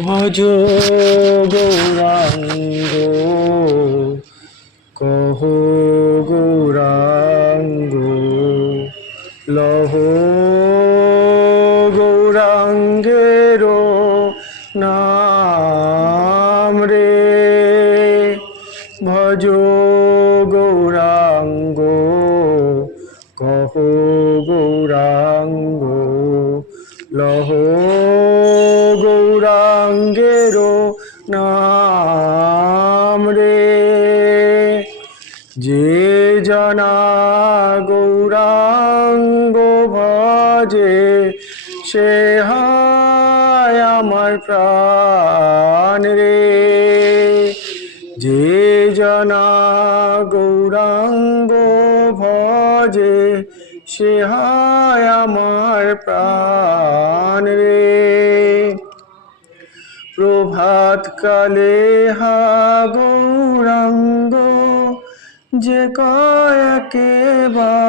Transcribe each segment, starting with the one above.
ভজ গৌরাঙ্গ কহ গৌরাঙ্গ লহ গৌরাঙ্গের নাম রে ভজ গৌরাঙ্গ কহ গৌরাঙ্গ লহ গৌরাঙ্গের নাম রে যে জনা গৌরাঙ্গ ভজে সে হয় আমার প্রাণ রে যে জনা গৌরাঙ্গ ভজে সে হয় আমার প্রাণ রে প্রভাত কালে হা গৌরাঙ্গ যে কয় একেবারে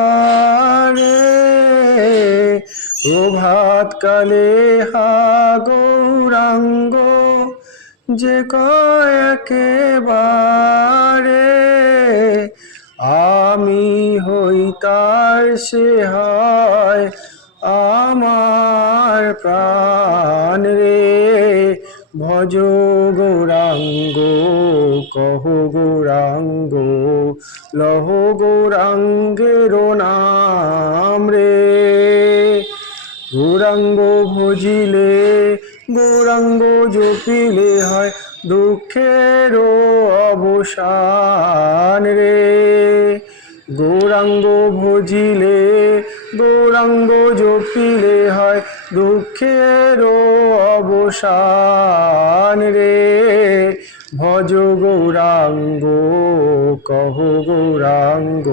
প্রভাত কালে হা গৌরাঙ্গ যে কয় একেবারে আমি হই তার সে হয় আমার প্রাণ রে ভজ গৌরাঙ্গ কহ গৌরাঙ্গ লহ গৌরাঙ্গের নাম রে গৌরাঙ্গ ভজিলে গৌরাঙ্গ জপিলে হয় দুঃখের অবসান রে গৌরাঙ্গ ভজিলে গৌরাঙ্গ জপিলে হয় দুঃখের অবসান রে ভজ গৌরাঙ্গ কহ গৌরাঙ্গ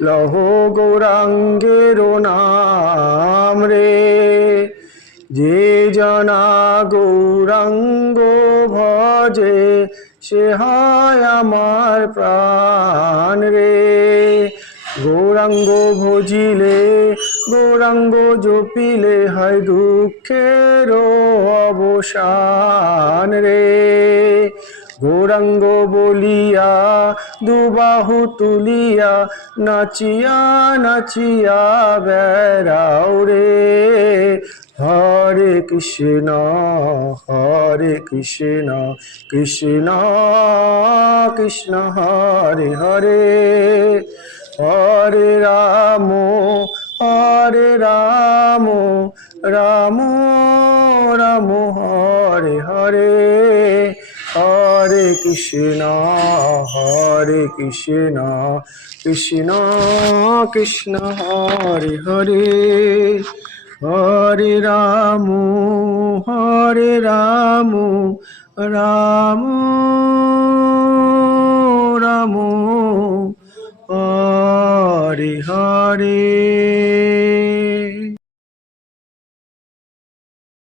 লহ গৌরাঙ্গের নাম রে যে জনা গৌরাঙ্গ ভজে সে হয় আমার প্রাণ রে গৌরাঙ্গ ভজিলে গৌরাঙ্গ জপিলে হয় দুঃখের অবসান রে গৌরাঙ্গ বলিয়া দুবাহু তুলিয়া নাচিয়া নাচিয়া বেড়াও রে হরে কৃষ্ণ কৃষ্ণ কৃষ্ণ হরে হরে হরে রাম রাম রাম হরে হরে হরে কৃষ্ণ কৃষ্ণ কৃষ্ণ হরে হরে হরে রাম রাম রাম হরে হরে।